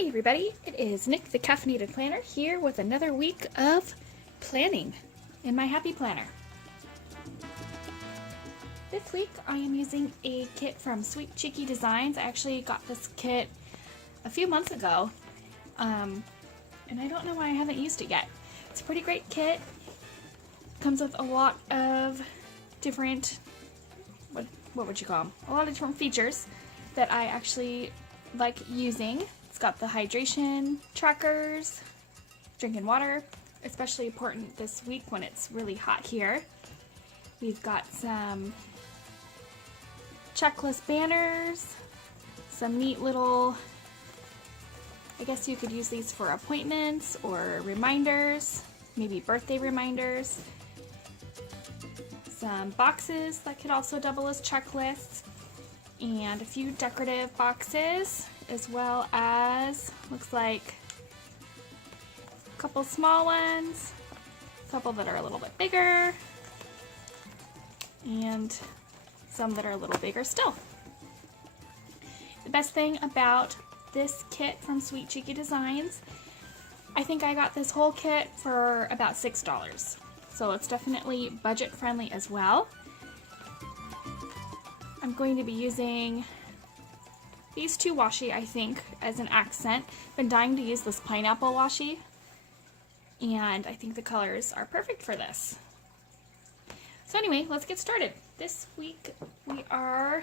Hey everybody, it is Nick the Caffeinated Planner here with another week of planning in my Happy Planner. This week I am using a kit from Sweet Cheeky Designs. I actually got this kit a few months ago and I don't know why I haven't used it yet. It's a pretty great kit. Comes with a lot of different, what would you call them? A lot of different features that I actually like using. It's got the hydration trackers, drinking water, especially important this week when it's really hot here. We've got some checklist banners, some neat little, I guess you could use these for appointments or reminders, maybe birthday reminders. Some boxes that could also double as checklists, and a few decorative boxes, as well as, looks like a couple small ones, a couple that are a little bit bigger, and some that are a little bigger still. The best thing about this kit from Sweet Cheeky Designs, I think I got this whole kit for about $6. So it's definitely budget friendly as well. I'm going to be using these two washi, I think, as an accent. Been dying to use this pineapple washi, and I think the colors are perfect for this. So anyway, let's get started. This week we are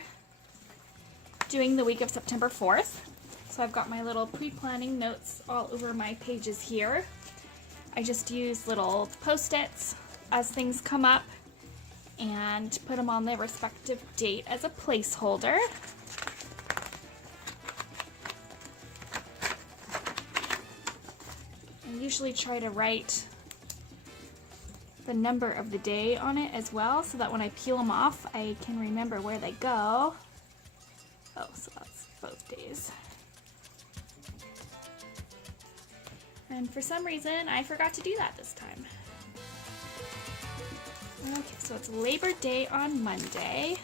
doing the week of September 4th. So I've got my little pre-planning notes all over my pages here. I just use little post-its as things come up and put them on their respective date as a placeholder. I usually try to write the number of the day on it as well, so that when I peel them off, I can remember where they go. Oh, so that's both days. And for some reason, I forgot to do that this time. Okay, so it's Labor Day on Monday.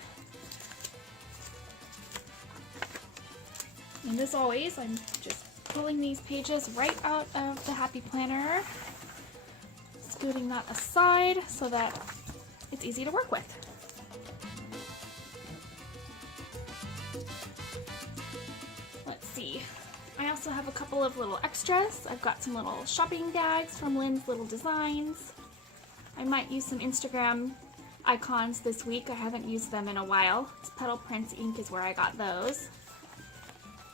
And as always, I'm just pulling these pages right out of the Happy Planner, scooting that aside so that it's easy to work with. Let's see. I also have a couple of little extras. I've got some little shopping bags from Lynn's Little Designs. I might use some Instagram icons this week. I haven't used them in a while. It's Petal Prints ink is where I got those.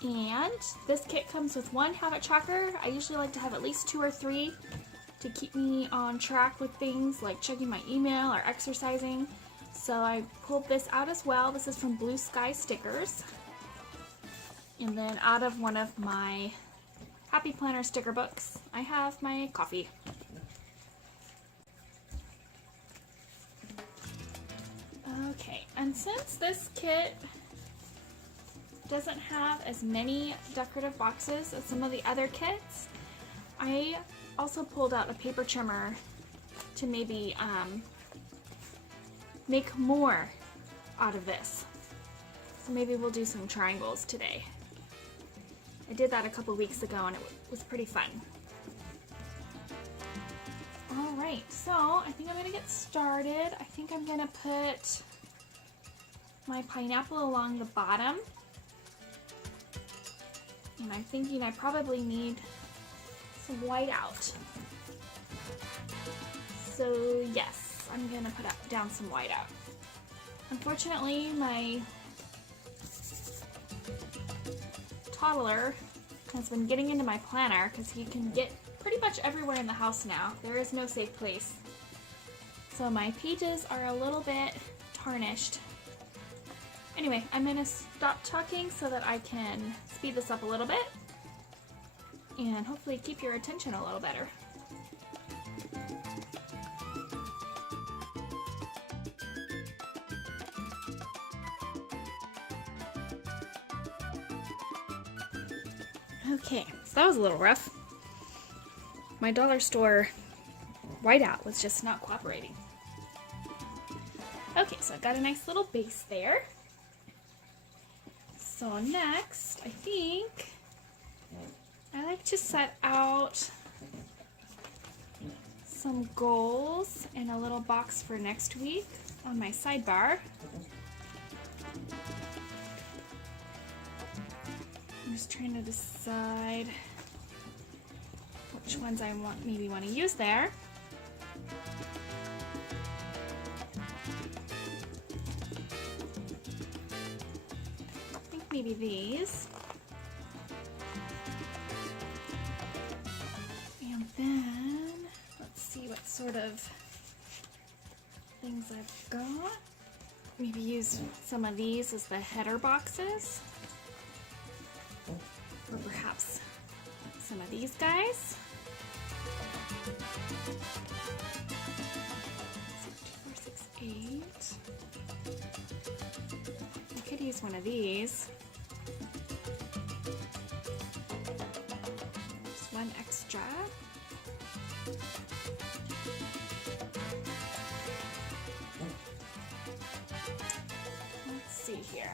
And this kit comes with one habit tracker. I usually like to have at least 2 or 3 to keep me on track with things like checking my email or exercising. So I pulled this out as well. This is from Blue Sky Stickers. And then out of one of my Happy Planner sticker books, I have my coffee. Okay, and since this kit doesn't have as many decorative boxes as some of the other kits, I also pulled out a paper trimmer to maybe make more out of this. So maybe we'll do some triangles today. I did that a couple weeks ago and it was pretty fun. Alright, so I think I'm going to get started. I think I'm going to put my pineapple along the bottom. And I'm thinking I probably need some white out. So yes, I'm going to put down some white out. Unfortunately, my toddler has been getting into my planner because he can get pretty much everywhere in the house now. There is no safe place. So my pages are a little bit tarnished. Anyway, I'm going to stop talking so that I can speed this up a little bit and hopefully keep your attention a little better. Okay, so that was a little rough. My dollar store whiteout was just not cooperating. Okay, so I've got a nice little base there. So next, I think to set out some goals in a little box for next week on my sidebar. I'm just trying to decide which ones I maybe want to use there. I think maybe these. And then let's see what sort of things I've got. Maybe use some of these as the header boxes. Or perhaps some of these guys. 2, 4, 6, 8. I could use one of these. Just one extra. Let's see here.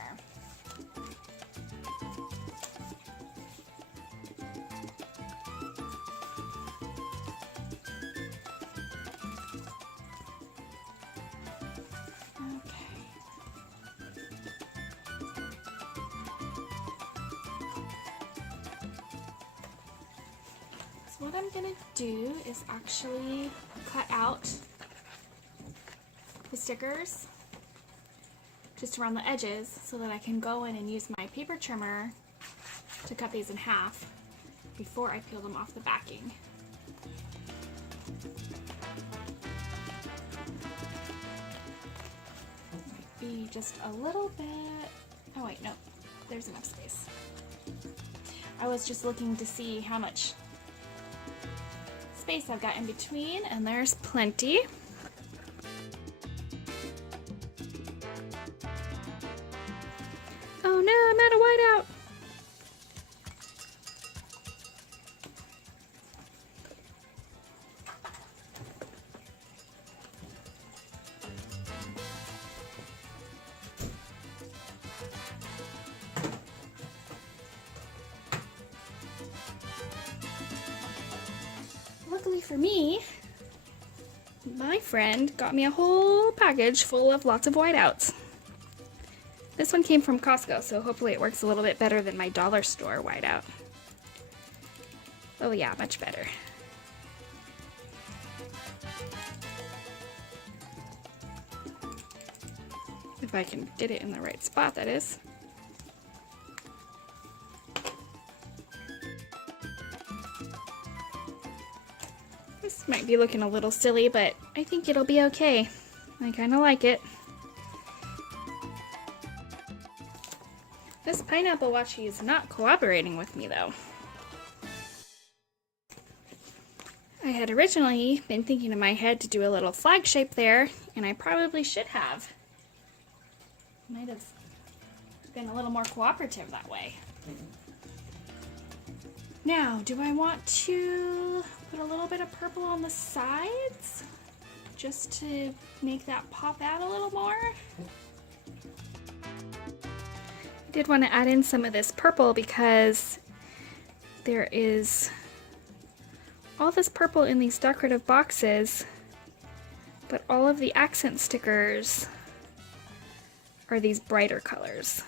What I'm gonna do is actually cut out the stickers just around the edges so that I can go in and use my paper trimmer to cut these in half before I peel them off the backing. Might be just a little bit. Oh wait, no, there's enough space. I was just looking to see how much space I've got in between, and there's plenty. Oh no, I'm out of whiteout. Luckily for me, my friend got me a whole package full of lots of whiteouts. This one came from Costco, so hopefully it works a little bit better than my dollar store whiteout. Oh yeah, much better. If I can get it in the right spot, that is. This might be looking a little silly, but I think it'll be okay. I kind of like it. This pineapple washi is not cooperating with me though. I had originally been thinking in my head to do a little flag shape there, and I probably should have. Might have been a little more cooperative that way. Now, do I want to put a little bit of purple on the sides just to make that pop out a little more? I did want to add in some of this purple because there is all this purple in these decorative boxes, but all of the accent stickers are these brighter colors.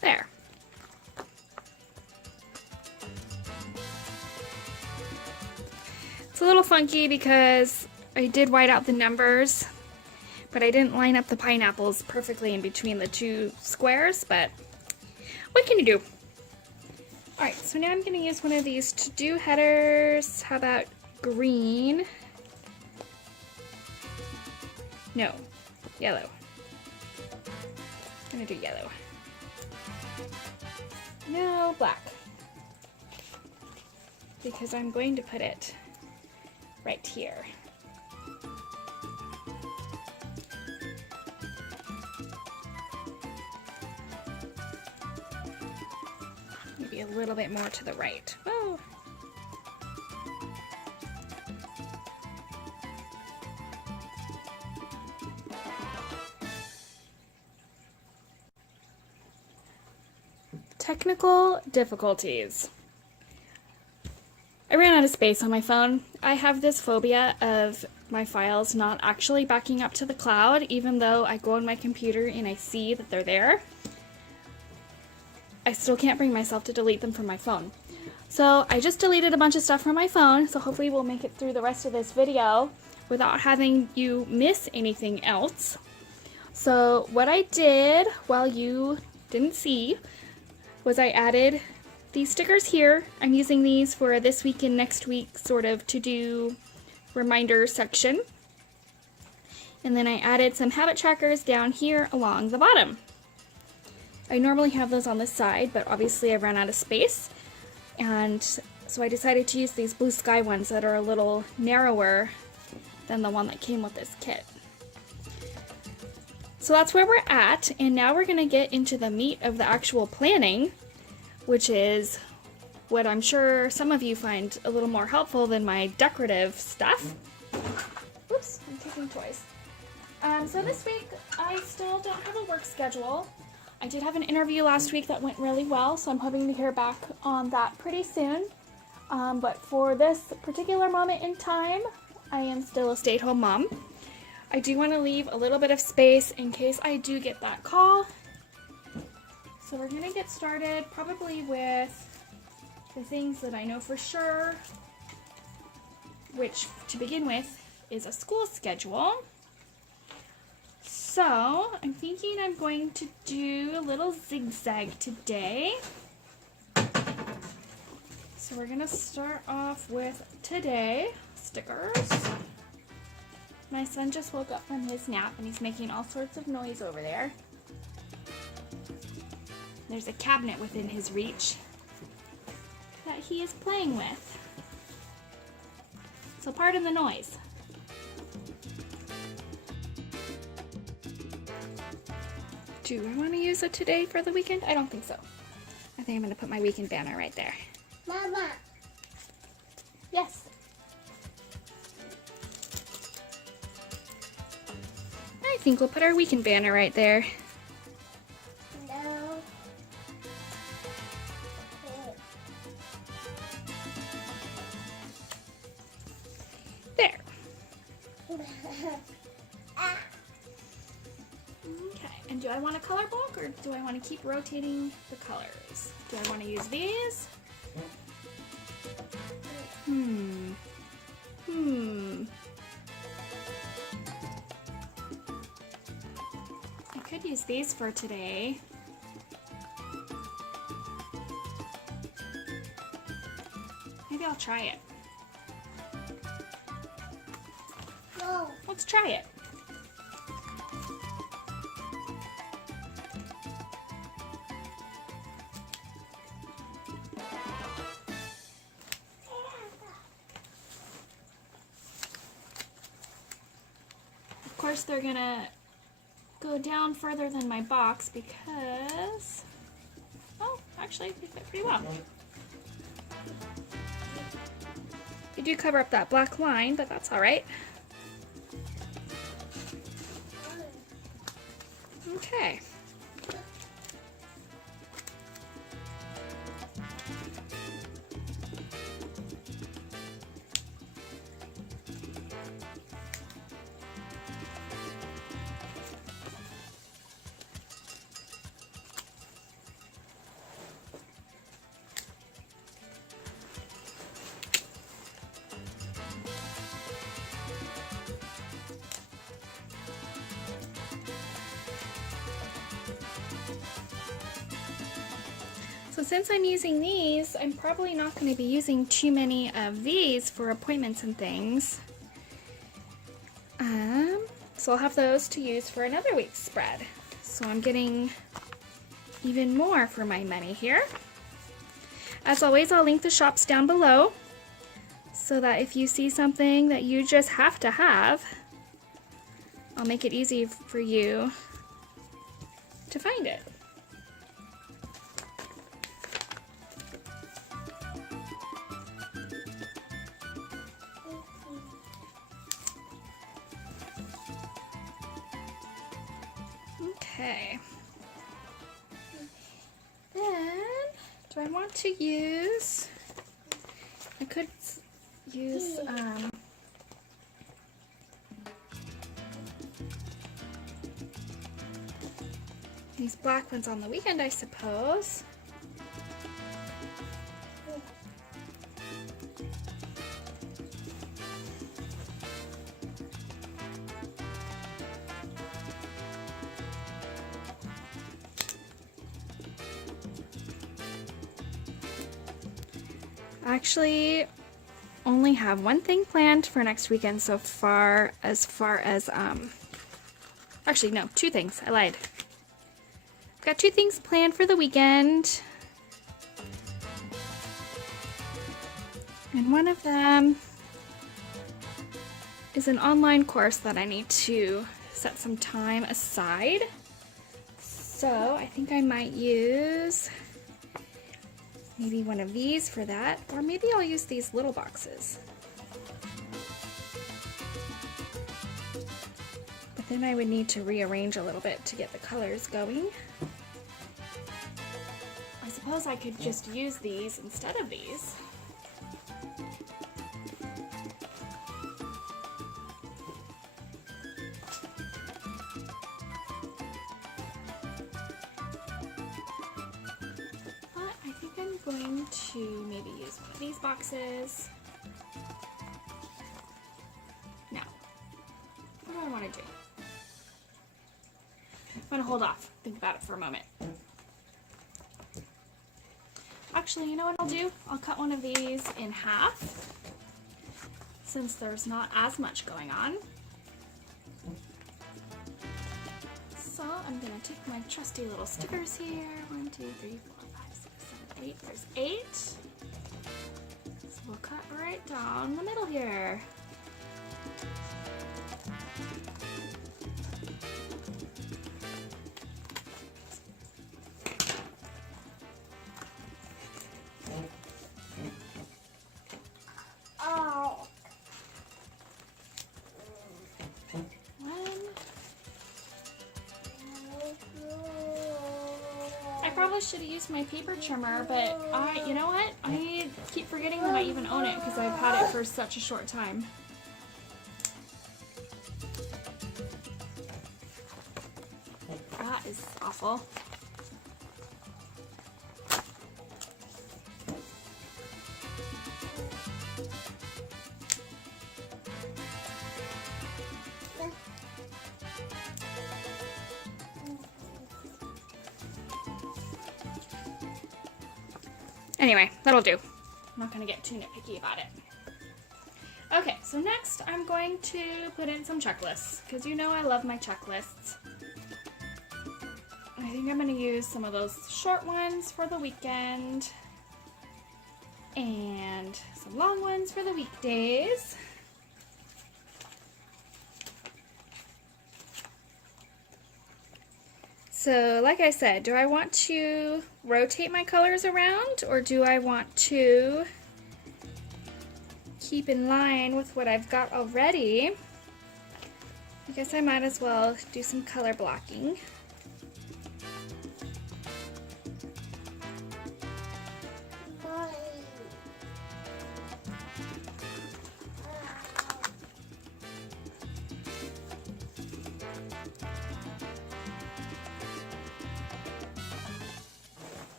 There. It's a little funky because I did white out the numbers, but I didn't line up the pineapples perfectly in between the two squares, but what can you do? Alright, so now I'm going to use one of these to-do headers. How about green? No, yellow. I'm going to do yellow. No, black. Because I'm going to put it right here. Maybe a little bit more to the right. Oh. Technical difficulties. I ran out of space on my phone. I have this phobia of my files not actually backing up to the cloud, even though I go on my computer and I see that they're there. I still can't bring myself to delete them from my phone. So I just deleted a bunch of stuff from my phone, so hopefully we'll make it through the rest of this video without having you miss anything else. So what I did while you didn't see was I added these stickers here. I'm using these for this week and next week sort of to-do reminder section. And then I added some habit trackers down here along the bottom. I normally have those on the side, but obviously I ran out of space. And so I decided to use these blue sky ones that are a little narrower than the one that came with this kit. So that's where we're at, and now we're gonna get into the meat of the actual planning, which is what I'm sure some of you find a little more helpful than my decorative stuff. Oops, I'm taking toys. So this week, I still don't have a work schedule. I did have an interview last week that went really well, so I'm hoping to hear back on that pretty soon. But for this particular moment in time, I am still a stay-at-home mom. I do want to leave a little bit of space in case I do get that call. So we're going to get started probably with the things that I know for sure, which to begin with is a school schedule. So I'm thinking I'm going to do a little zigzag today. So we're going to start off with today stickers. My son just woke up from his nap and he's making all sorts of noise over there. There's a cabinet within his reach that he is playing with. So pardon the noise. Do I want to use it today for the weekend? I don't think so. I think I'm going to put my weekend banner right there. Mama. Yes. I think we'll put our weekend banner right there. No. There. Ah. Okay, and do I want a color block or do I want to keep rotating the colors? Do I want to use these? I could use these for today. Maybe I'll try it. No. Let's try it. Of course, they're gonna go down further than my box because, oh, actually, they fit pretty well. They do cover up that black line, but that's all right. Okay. So since I'm using these, I'm probably not going to be using too many of these for appointments and things. So I'll have those to use for another week's spread. So I'm getting even more for my money here. As always, I'll link the shops down below so that if you see something that you just have to have, I'll make it easy for you to find it. Okay. Then Do I want to use, I could use these black ones on the weekend, I suppose. Actually only have one thing planned for next weekend so far as actually no, two things. I lied. I've got two things planned for the weekend. And one of them is an online course that I need to set some time aside. So I think I might use maybe one of these for that, or maybe I'll use these little boxes. But then I would need to rearrange a little bit to get the colors going. I suppose I could just use these instead of these. Going to maybe use one of these boxes. Now, what do I want to do? I'm going to hold off, think about it for a moment. Actually, you know what I'll do? I'll cut one of these in half, since there's not as much going on. So I'm going to take my trusty little stickers here. 1, 2, 3, 4, 5, 6, 7, 8. There's 8. So we'll cut right down the middle here. Oh. I probably should have used my paper trimmer, but you know what? I keep forgetting that I even own it because I've had it for such a short time. That is awful. Anyway, that'll do. I'm not going to get too nitpicky about it. Okay, so next I'm going to put in some checklists, because you know I love my checklists. I think I'm going to use some of those short ones for the weekend, and some long ones for the weekdays. So, like I said, do I want to rotate my colors around, or do I want to keep in line with what I've got already? I guess I might as well do some color blocking.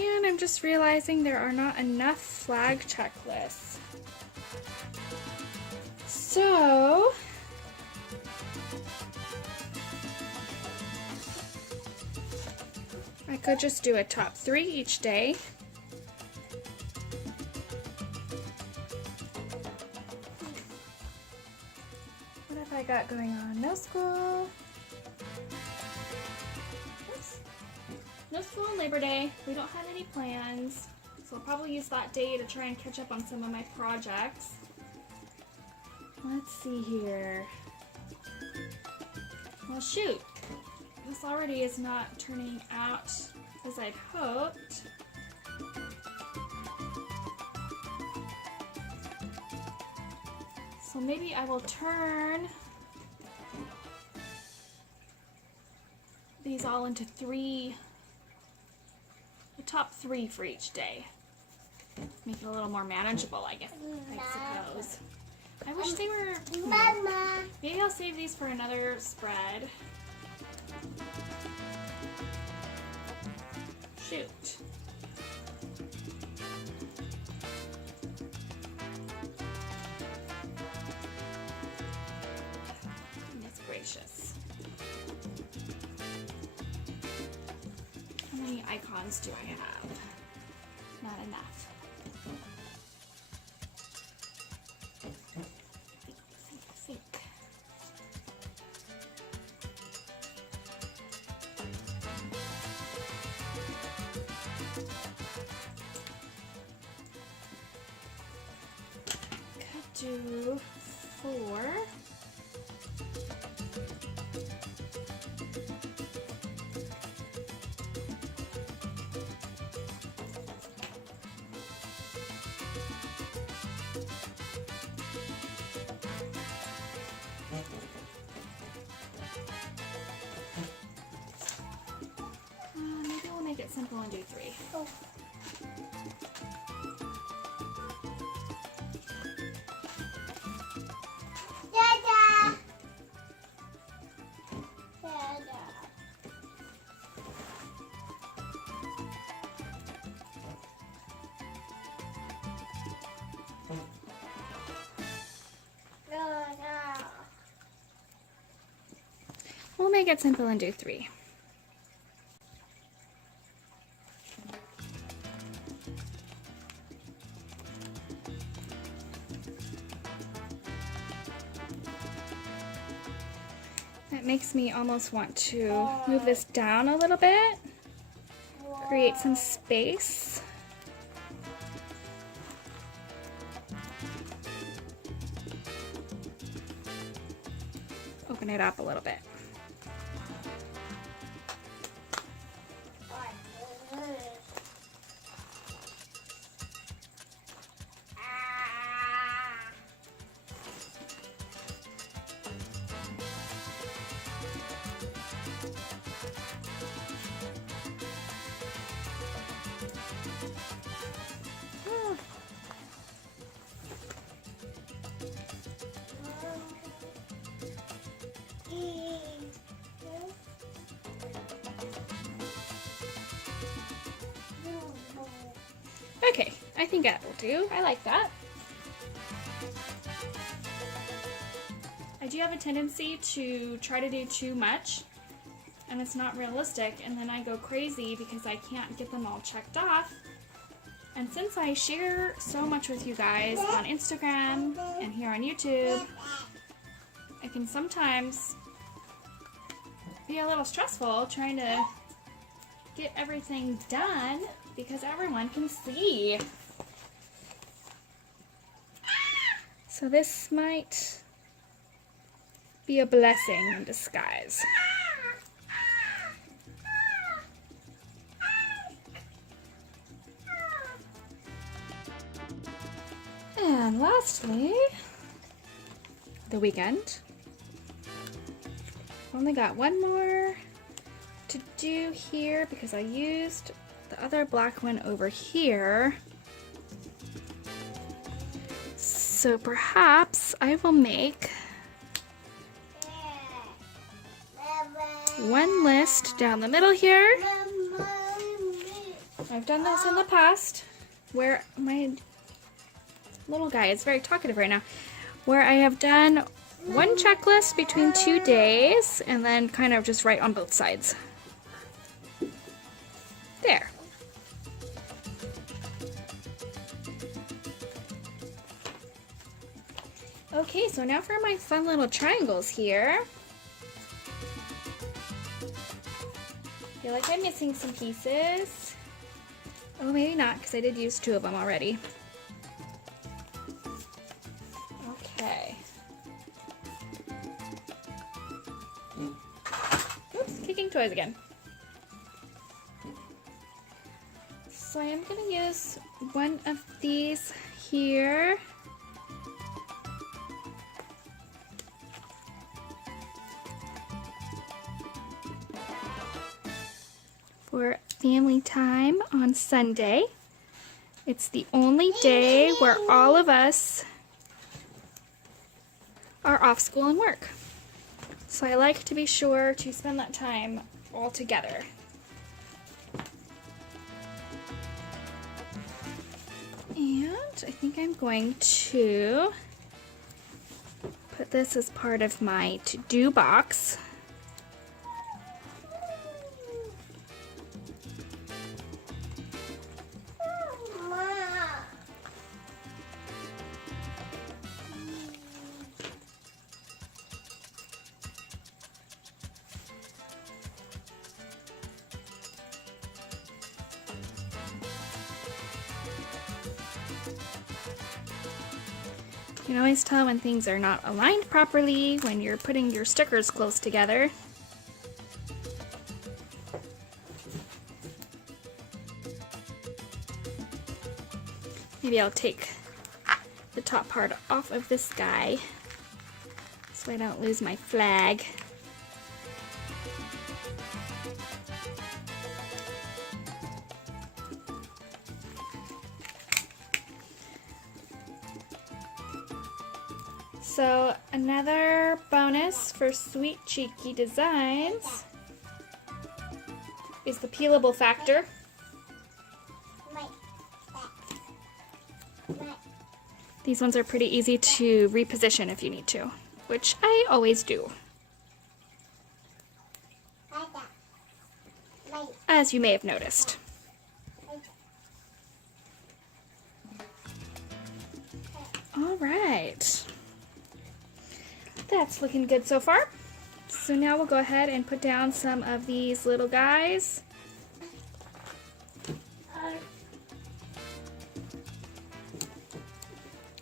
And I'm just realizing there are not enough flag checklists. So, I could just do a top 3 each day. What have I got going on? No school. No school on Labor Day. We don't have any plans. So I'll probably use that day to try and catch up on some of my projects. Let's see here. Well, shoot. This already is not turning out as I'd hoped. So maybe I will turn these all into the top 3 for each day. Make it a little more manageable, I guess, I suppose. I wish they were... Mama. Maybe I'll save these for another spread. Shoot. Goodness gracious. How many icons do I have? Not enough. Think. Could do 4. Maybe we'll make it simple and do 3. Oh. Dada. Dada. Dada. We'll make it simple and do 3. That makes me almost want to move this down a little bit, create some space. Open it up a little bit. Okay, I think that will do. I like that. I do have a tendency to try to do too much, and it's not realistic, and then I go crazy because I can't get them all checked off. And since I share so much with you guys on Instagram and here on YouTube, I can sometimes be a little stressful trying to get everything done because everyone can see. So this might be a blessing in disguise. And lastly, the weekend. Only got one more to do here because I used the other black one over here. So perhaps I will make one list down the middle here. I've done this in the past where my little guy is very talkative right now, where I have done one checklist between 2 days and then kind of just write on both sides. There. Okay, so now for my fun little triangles here. I feel like I'm missing some pieces. Oh, maybe not, because I did use 2 of them already. Okay. Oops, kicking toys again. So I am going to use one of these here. for family time on Sunday. It's the only day where all of us are off school and work. So I like to be sure to spend that time all together. And I think I'm going to put this as part of my to-do box. You can always tell when things are not aligned properly when you're putting your stickers close together. Maybe I'll take the top part off of this guy so I don't lose my flag. So another bonus for Sweet Cheeky Designs is the peelable factor. These ones are pretty easy to reposition if you need to, which I always do, as you may have noticed. All right. That's looking good so far. So now we'll go ahead and put down some of these little guys.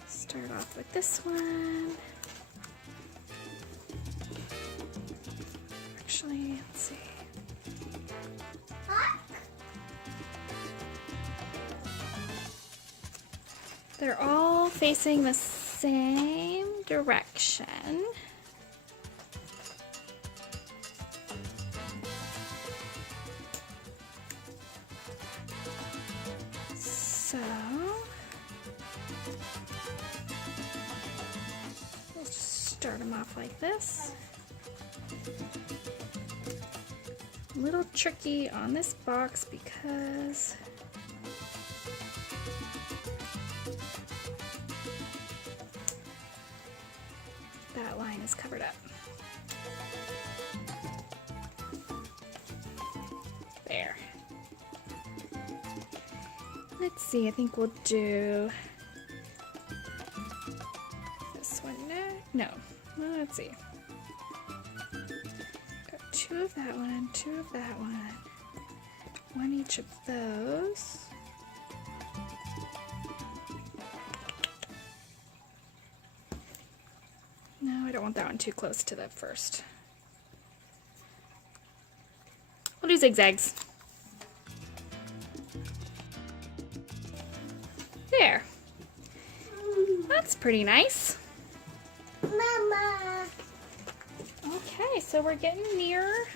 Start off with this one. Actually, let's see. They're all facing the same direction. So we'll just start them off like this. A little tricky on this box because that line is covered up. There. Let's see, I think we'll do this one next. No, well, let's see. Got two of that one, two of that one each of those. No, I don't want that one too close to the first. We'll do zigzags. There. That's pretty nice. Mama. Okay, so we're getting near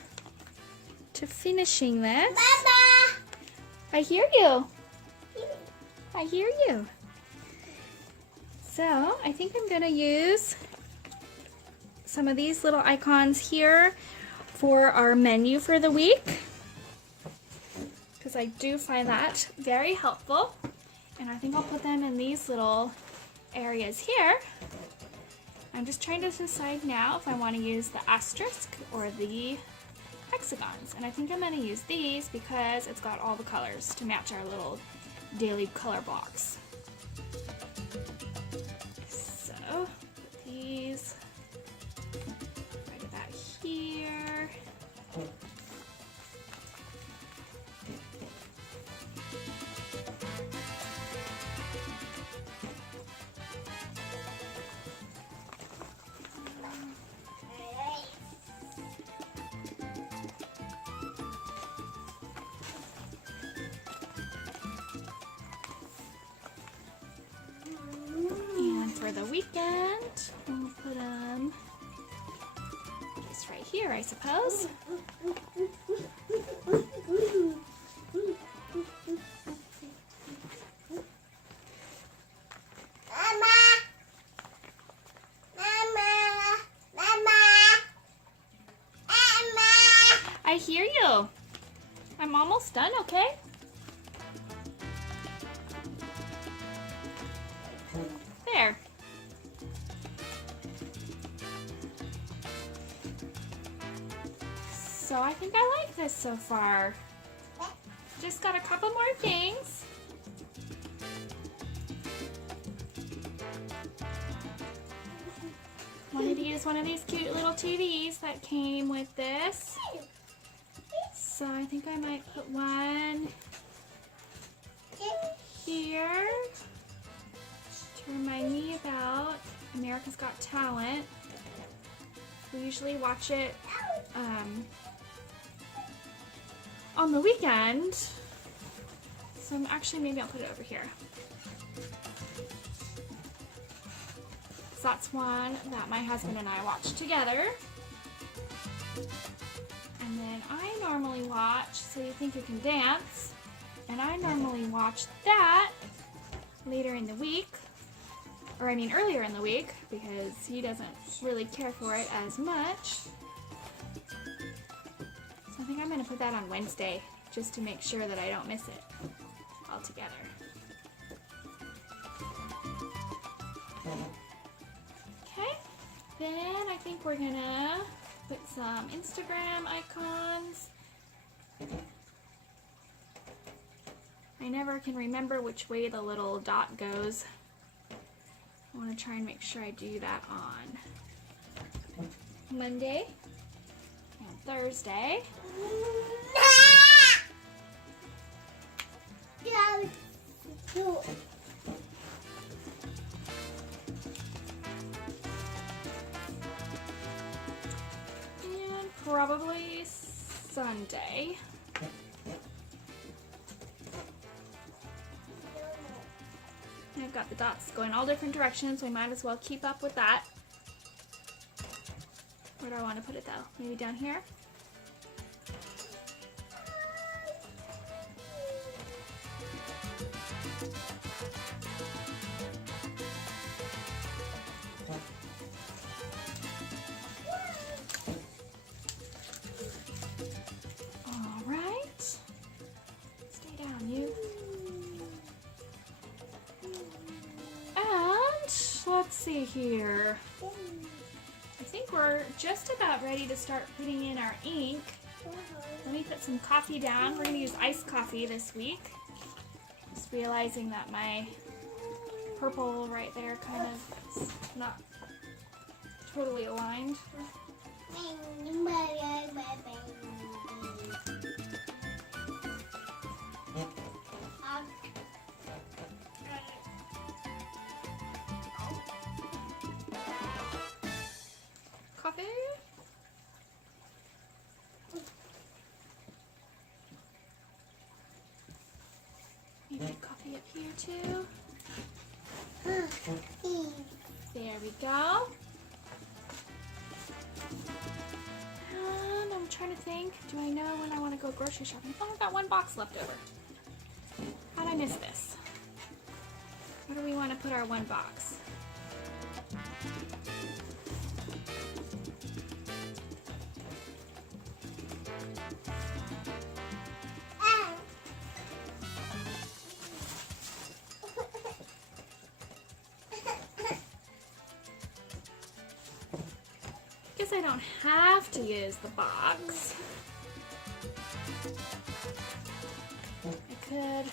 to finishing this. Mama. I hear you. I hear you. So, I think I'm going to use some of these little icons here for our menu for the week, because I do find that very helpful. And I think I'll put them in these little areas here. I'm just trying to decide now if I want to use the asterisk or the hexagons. And I think I'm going to use these because it's got all the colors to match our little daily color box. So, put these right about here. And for the weekend, we'll put them just right here. here, I suppose. I hear you. I'm almost done, okay? There. So I think I like this so far. Just got a couple more things. Wanted to use one of these cute little TVs that came with this. So I think I might put one here to remind me about America's Got Talent. We usually watch it on the weekend. So maybe I'll put it over here. So that's one that my husband and I watch together. And then I normally watch So You Think You Can Dance. And I normally watch that later in the week. Or I mean earlier in the week, because he doesn't really care for it as much. So I think I'm going to put that on Wednesday, just to make sure that I don't miss it altogether. Okay, then I think we're going to put some Instagram icons. I never can remember which way the little dot goes. I want to try and make sure I do that on Monday and Thursday. And probably Sunday. I've got the dots going all different directions, so I might as well keep up with that. Where do I want to put it though? Maybe down here? All right. Stay down, you. Let's see here. I think we're just about ready to start putting in our ink. Let me put some coffee down. We're going to use iced coffee this week. Just realizing that my purple right there kind of is not totally aligned. Coffee. Maybe coffee up here too. There we go. And I'm trying to think, do I know when I want to go grocery shopping? Oh, I've got one box left over. How'd I miss this? Where do we want to put our one box? I don't have to use the box. I could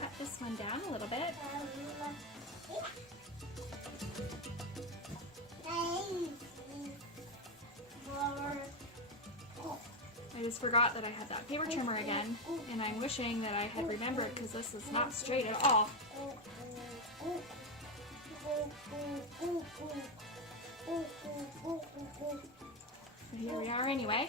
cut this one down a little bit. I just forgot that I had that paper trimmer again, and I'm wishing that I had remembered because this is not straight at all. But here we are anyway.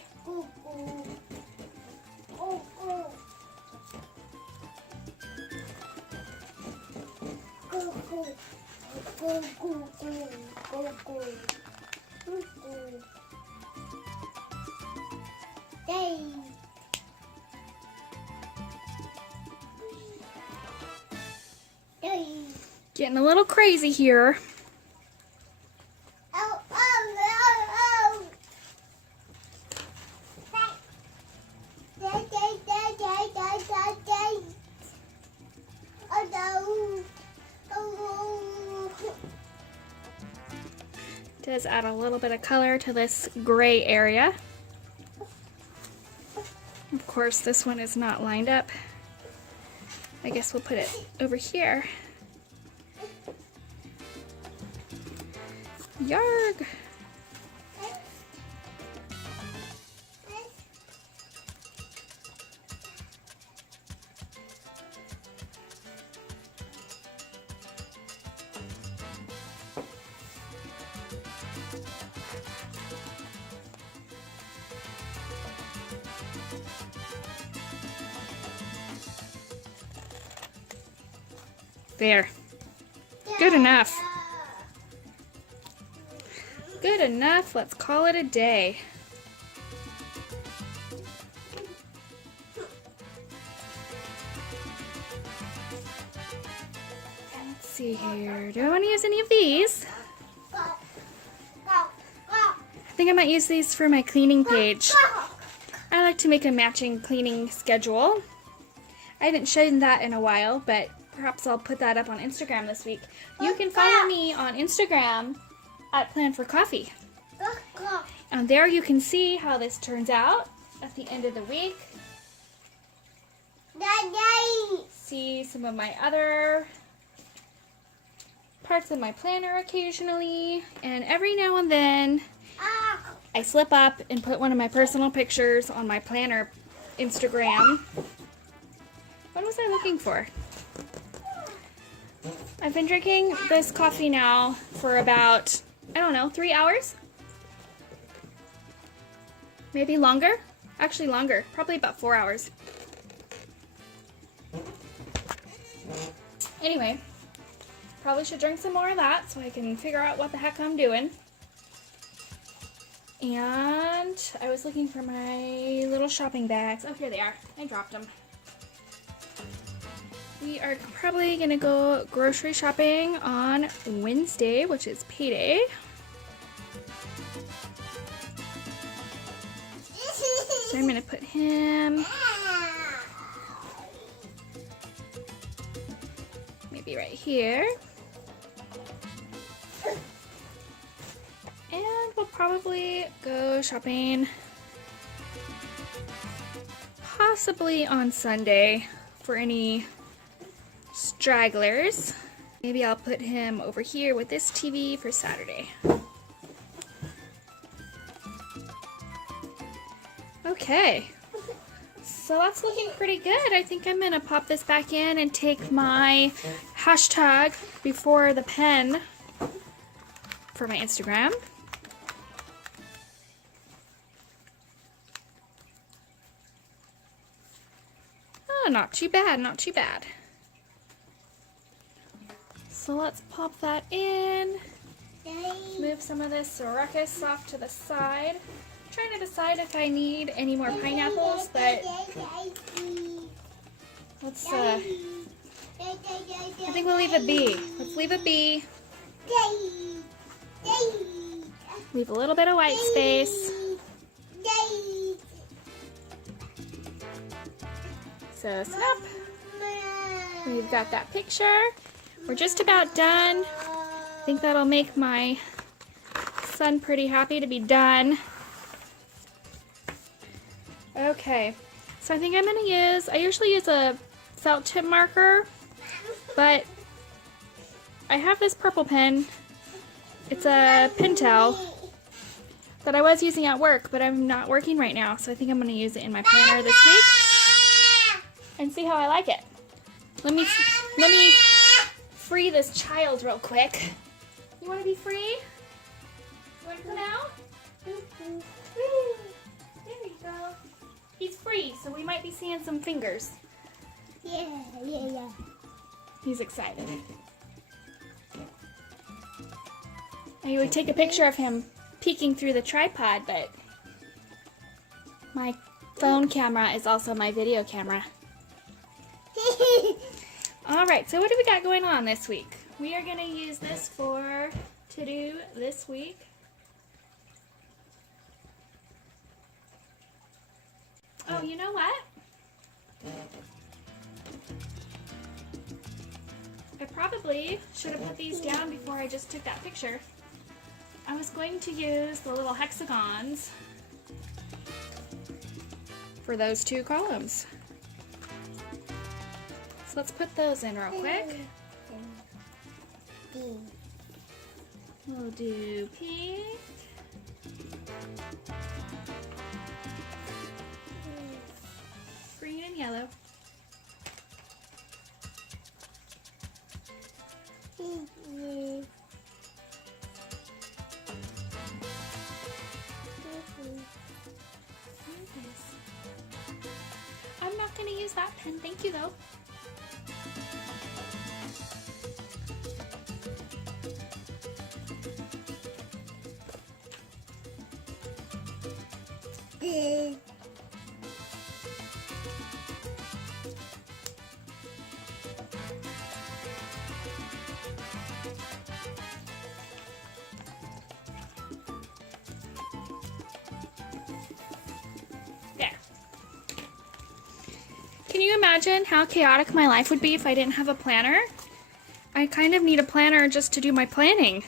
Getting a little crazy here. Oh, oh, oh, oh. Oh, no. Oh. Does add a little bit of color to this gray area. Of course, this one is not lined up. I guess we'll put it over here. Yarg! There. Good enough. Good enough. Let's call it a day. Let's see here. Do I want to use any of these? I think I might use these for my cleaning page. I like to make a matching cleaning schedule. I haven't shown that in a while, but perhaps I'll put that up on Instagram this week. You can follow me on Instagram at Plan for Coffee. And there you can see how this turns out at the end of the week. See some of my other parts of my planner occasionally. And every now and then I slip up and put one of my personal pictures on my planner Instagram. What was I looking for? I've been drinking this coffee now for about, I don't know, 3 hours? Maybe longer? Actually longer, probably about 4 hours. Anyway, probably should drink some more of that so I can figure out what the heck I'm doing. And I was looking for my little shopping bags. Oh, here they are. I dropped them. We are probably going to go grocery shopping on Wednesday, which is payday. So I'm going to put him maybe right here. And we'll probably go shopping possibly on Sunday for any stragglers. Maybe I'll put him over here with this TV for Saturday. Okay, so that's looking pretty good. I think I'm gonna pop this back in and take my hashtag before the pen for my Instagram. Oh, not too bad, not too bad. So let's pop that in. Move some of this ruckus off to the side. I'm trying to decide if I need any more pineapples, but let's I think we'll leave it be. Let's leave it be. Leave a little bit of white space. So snap. We've got that picture. We're just about done. I think that'll make my son pretty happy to be done. Okay, so I think I'm gonna use, I usually use a felt tip marker, but I have this purple pen. It's a Pentel that I was using at work, but I'm not working right now, so I think I'm gonna use it in my planner this week and see how I like it. Let me free this child real quick. You want to be free? You want to come out? There you go. He's free, so we might be seeing some fingers. Yeah. He's excited. I would take a picture of him peeking through the tripod, but my phone camera is also my video camera. Alright, so what do we got going on this week? We are going to use this for to do this week. Oh, you know what? I probably should have put these down before I just took that picture. I was going to use the little hexagons for those two columns. So let's put those in real quick. We'll do pink. Green and yellow. I'm not going to use that pen, thank you though. There. Can you imagine how chaotic my life would be if I didn't have a planner? I kind of need a planner just to do my planning.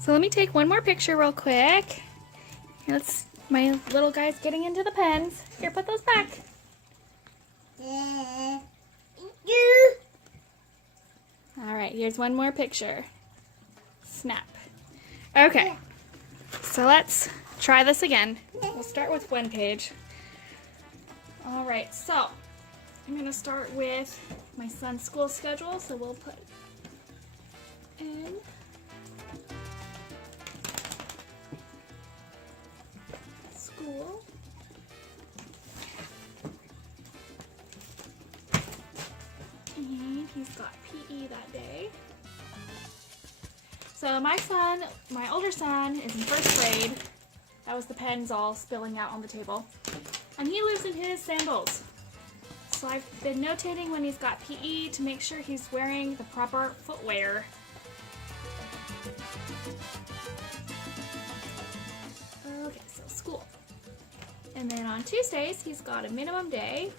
So let me take one more picture real quick. Let's, my little guy's getting into the pens. Here, put those back. All right, here's one more picture. Snap. Okay, so let's try this again. We'll start with one page. All right, so I'm gonna start with my son's school schedule. So we'll put in school. And he's got PE that day. So my son, my older son, is in first grade. That was the pens all spilling out on the table. And he lives in his sandals. So I've been notating when he's got PE to make sure he's wearing the proper footwear. Okay, so school. And then on Tuesdays, he's got a minimum day.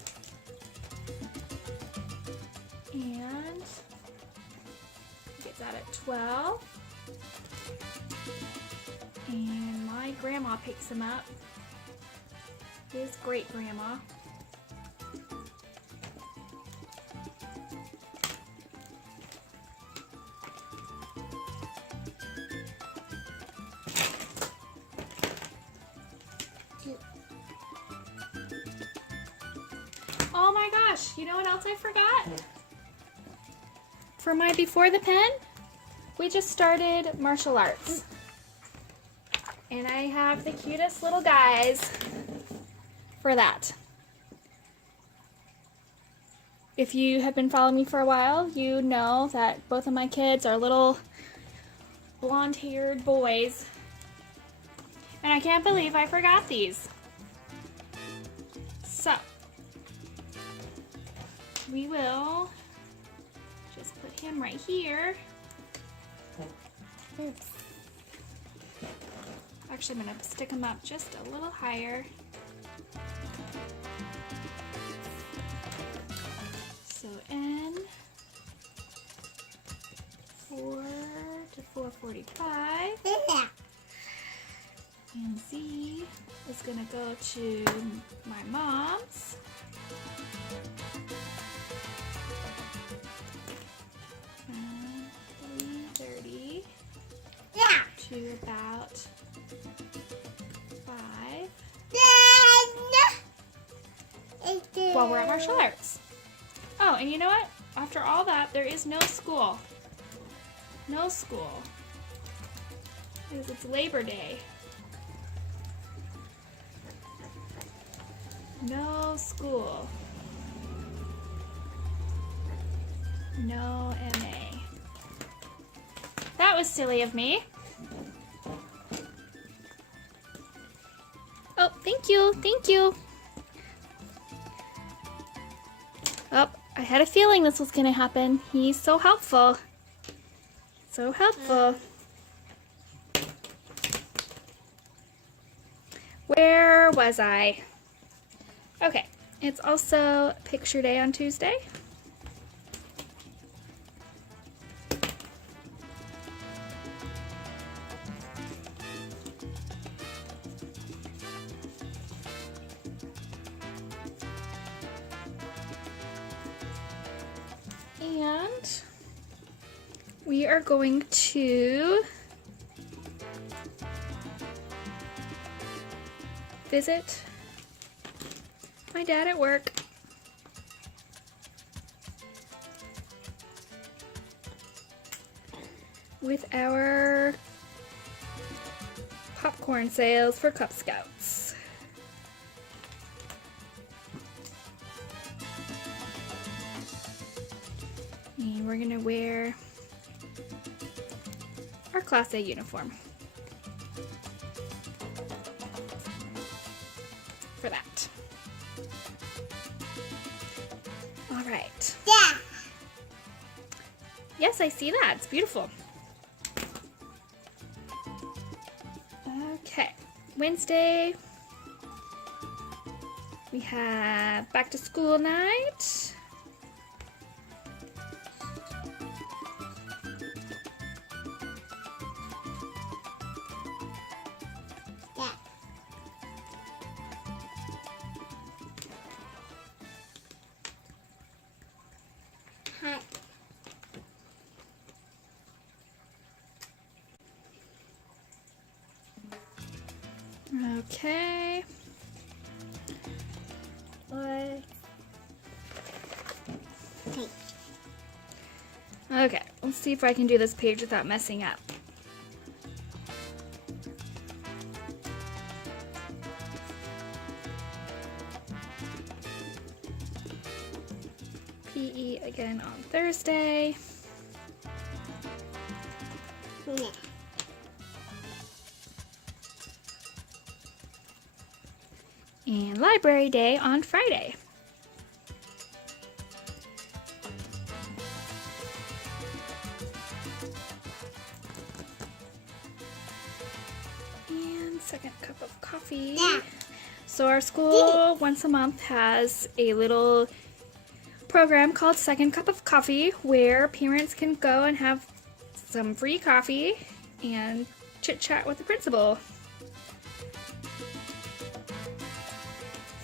And he gets out at 12. And my grandma picks him up. His great grandma. Oh my gosh, you know what else I forgot? For my before the pen, we just started martial arts. And I have the cutest little guys for that. If you have been following me for a while, you know that both of my kids are little blonde-haired boys. And I can't believe I forgot these. So, we will just put him right here. Oops. Actually, I'm going to stick him up just a little higher. So N 4 to 445. And Z is going to go to my mom's. And 330 to about 5. While we're at martial arts. Oh, and you know what? After all that, there is no school. No school. Because it's Labor Day. No school. No MA. That was silly of me. Oh, thank you. Thank you. had a feeling this was going to happen. He's so helpful. So helpful. Where was I? Okay, it's also picture day on Tuesday. And we are going to visit my dad at work. With our popcorn sales for Cub Scouts. And we're gonna wear our Class A uniform for that. All right. Yeah. Yes, I see that. It's beautiful. Okay, Wednesday, we have back to school night. Yeah. Hi. Okay. Okay. Okay, let's see if I can do this page without messing up. PE again on Thursday. Yeah. And library day on Friday. And second cup of coffee. Yeah. So our school once a month has a little program called Second Cup of Coffee where parents can go and have some free coffee and chit chat with the principal.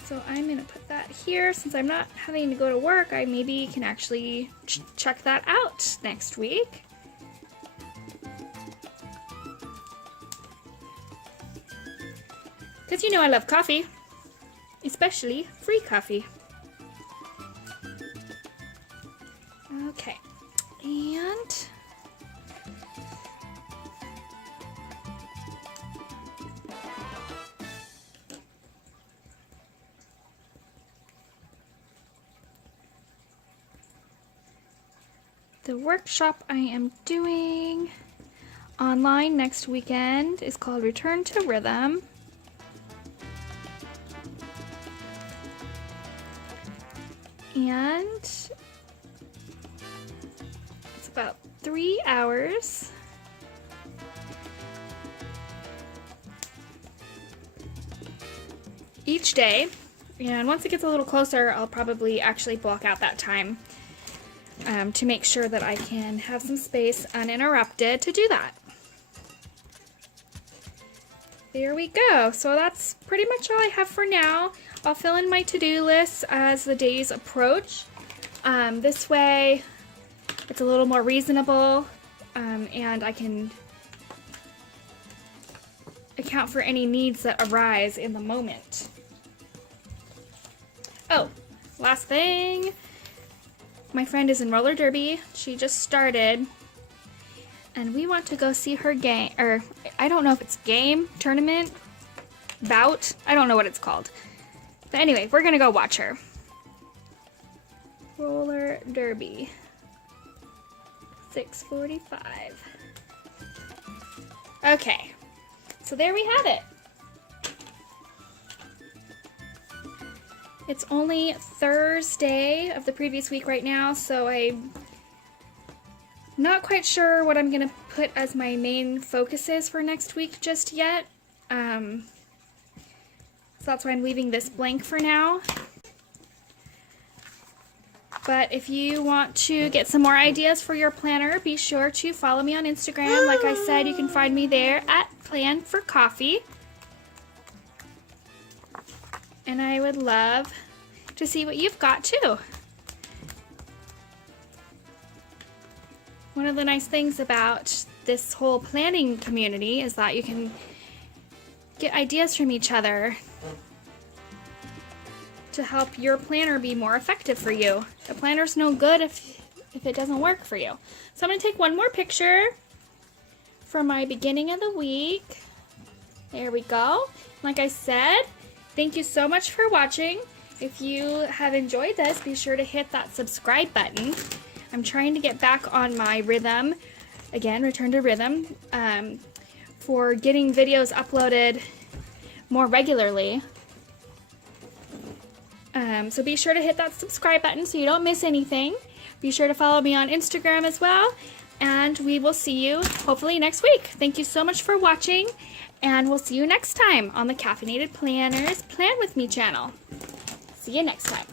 So I'm going to put that here. Since I'm not having to go to work, I maybe can actually check that out next week. Because you know I love coffee, especially free coffee. Okay, and the workshop I am doing online next weekend is called Return to Rhythm. And it's about 3 hours. Each day. And once it gets a little closer, I'll probably actually block out that time to make sure that I can have some space uninterrupted to do that. There we go. So that's pretty much all I have for now. I'll fill in my to-do lists as the days approach. This way it's a little more reasonable and I can account for any needs that arise in the moment. Oh, last thing. My friend is in roller derby. She just started. And we want to go see her game, or I don't know if it's game, tournament, bout. I don't know what it's called. But anyway, we're gonna go watch her. Roller derby. 6:45. Okay, so there we have it. It's only Thursday of the previous week right now, so I'm not quite sure what I'm going to put as my main focuses for next week just yet. So that's why I'm leaving this blank for now. But if you want to get some more ideas for your planner, be sure to follow me on Instagram. Like I said, you can find me there at Plan for Coffee. And I would love to see what you've got too. One of the nice things about this whole planning community is that you can get ideas from each other to help your planner be more effective for you. The planner's no good if it doesn't work for you. So I'm going to take one more picture for my beginning of the week. There we go. Like I said, thank you so much for watching. If you have enjoyed this, be sure to hit that subscribe button. I'm trying to get back on my rhythm, again, return to rhythm, for getting videos uploaded more regularly. So be sure to hit that subscribe button so you don't miss anything. Be sure to follow me on Instagram as well, and we will see you hopefully next week. Thank you so much for watching, and we'll see you next time on the Caffeinated Planners Plan With Me channel. See you next time.